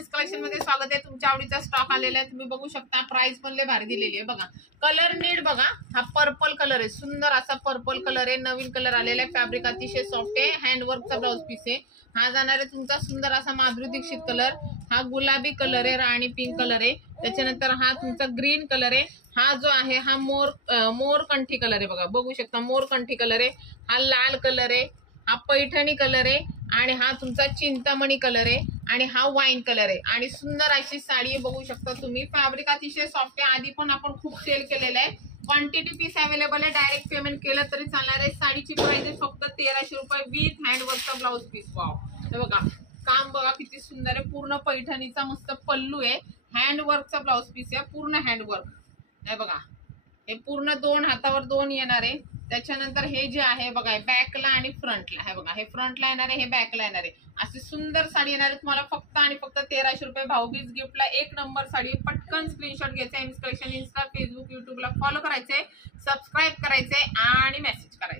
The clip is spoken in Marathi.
एमएस कलेक्शन मध्ये स्वागत आहे। तुमच्या आवडीचा स्टॉक आलेला आहे, तुम्ही बघू शकता। प्राइस पण लय भारी दिलेली आहे बघा। कलर नीट बघा, हा पर्पल कलर आहे, सुंदर असा पर्पल कलर आहे, नवीन कलर आलेला आहे। फॅब्रिक अतिशय सॉफ्ट आहे, हँडवर्कचा ब्लाउज पीस आहे। हा जाणार आहे तुमचा सुंदर असा माधुरी दीक्षित कलर, हा गुलाबी कलर आहे, राणी पिंक कलर आहे। त्याच्यानंतर हा तुमचा ग्रीन कलर आहे, हा जो आहे हा मोरकंठी कलर आहे बघा, बघू शकता मोरकंठी कलर आहे। हा लाल कलर आहे, हा पैठणी कलर आहे आणि हा तुमचा चिंतामणी कलर आहे आणि हा वाईन कलर आहे। आणि सुंदर अशी साडी बघू शकता तुम्ही। फॅब्रिक अतिशय सॉफ्ट आहे, आधी पण आपण खूप सेल केलेलं आहे। क्वांटिटी पीस अवेलेबल आहे, डायरेक्ट पेमेंट केलं तरी चालणार आहे। साडीची प्राइस आहे फक्त 1300 रुपये विथ हँडवर्कचा ब्लाउज पीस। वाव, हे बघा काम बघा किती सुंदर आहे, पूर्ण पैठणीचा मस्त पल्लू आहे, हँडवर्कचा ब्लाउज पीस आहे, पूर्ण हँडवर्क। हे बघा, हे पूर्ण दोन हातावर दोन येणार आहे। त्याच्यानंतर हे जे आहे बघा बॅकला आणि फ्रंटला, हे बघा हे फ्रंटला येणार आहे, हे बॅकला येणार आहे। अशी सुंदर साडी येणार आहे तुम्हाला फक्त आणि फक्त 1300 रुपये। भाऊबीज गिफ्टला एक नंबर साडी। पटकन स्क्रीनशॉट घ्यायचा, एमएस कलेक्शन इंस्टा फेसबुक यूट्यूबला फॉलो करायचे, सबस्क्राईब करायचे आणि मेसेज करायचे।